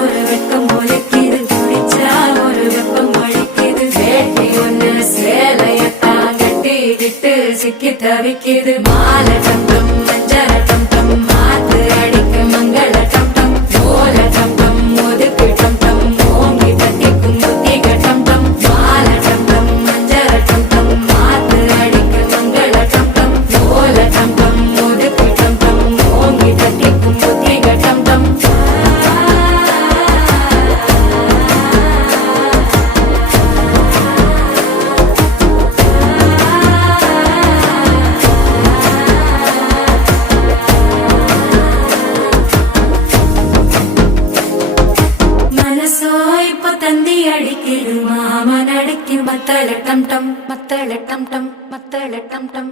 ஒரு வெக்கம் ஒலிக்குது, குடிச்சா ஒரு வெப்பம் ஒழிக்குது. வேட்டி ஒண்ணு சேலையத்தான் கட்டிக்கிட்டு சிக்கி தவிக்குது. மாலை டம் மஞ்சள டம் மாத்து அடிக்கு மங்கள டம் ஓல டம் ஒதுக்கு டம் ஓங்கி தட்டிக்கும் புத்திக டம் மாலை டம் மஞ்சள டம் மாத்து அடிக்கு மங்கள டம் ஓல டம் ஒதுக்கு டம் ஓங்கி தட்டிக்கும் புத்திக டம். மனசோ இப்ப தந்தி அடிக்குது, மாமன் அடிக்கும் மத்தள டம் டம் மத்தள டம் டம் மத்தள டம் டம்.